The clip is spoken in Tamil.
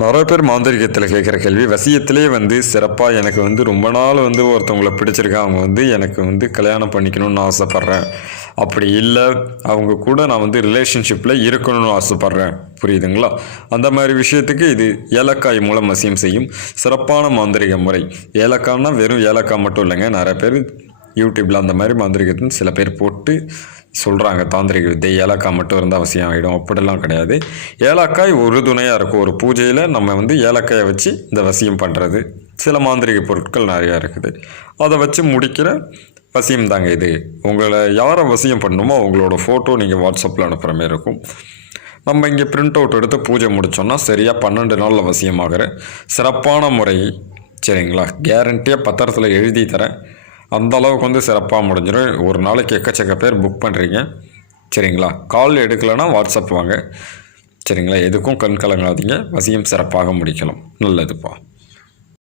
நிறைய பேர் மாந்திரிகத்தில் கேட்குற கேள்வி, வசியத்திலே சிறப்பாக எனக்கு ரொம்ப நாள் ஒருத்தவங்களை பிடிச்சிருக்கா, அவங்க எனக்கு கல்யாணம் பண்ணிக்கணும்னு ஆசைப்பட்றேன், அப்படி இல்லை அவங்க கூட நான் ரிலேஷன்ஷிப்பில் இருக்கணும்னு ஆசைப்பட்றேன், புரியுதுங்களா? அந்த மாதிரி விஷயத்துக்கு இது ஏலக்காய் மூலம் வசியம் செய்யும் சிறப்பான மாந்திரிக முறை. ஏலக்காய்னா வெறும் ஏலக்காய் மட்டும் இல்லைங்க, நிறைய பேர் யூடியூப்பில் அந்த மாதிரி மாந்திரிகத்தின் சில பேர் போட்டு சொல்கிறாங்க தாந்திரிக வித்தை, ஏலக்காய் மட்டும் இருந்தால் அவசியம் ஆகிடும். அப்படிலாம் கிடையாது. ஏலக்காய் ஒரு துணையாக இருக்கும். ஒரு பூஜையில் நம்ம ஏலக்காயை வச்சு இந்த வசியம் பண்ணுறது, சில மாந்திரிக பொருட்கள் நிறையா இருக்குது, அதை வச்சு முடிக்கிற வசியம் தாங்க இது. உங்களை யாரை வசியம் பண்ணணுமோ அவங்களோட ஃபோட்டோ நீங்கள் வாட்ஸ்அப்பில் அனுப்புகிற மாதிரி இருக்கும். நம்ம இங்கே பிரிண்ட் அவுட் எடுத்து பூஜை முடித்தோன்னா சரியாக 12 நாளில் வசியமாகிற சிறப்பான முறை. சரிங்களா? கேரண்டியாக பத்திரத்தில் எழுதி தரேன். அந்த அளவுக்கு சிறப்பாக முடிஞ்சிடும். ஒரு நாளைக்கு எக்கச்சக்க பேர் புக் பண்ணுறீங்க. சரிங்களா? கால் எடுக்கலைன்னா வாட்ஸ்அப் வாங்க. சரிங்களா? எதுக்கும் கண் கலங்காதீங்க. வசியம் சிறப்பாக முடிக்கலாம். நல்லதுப்பா.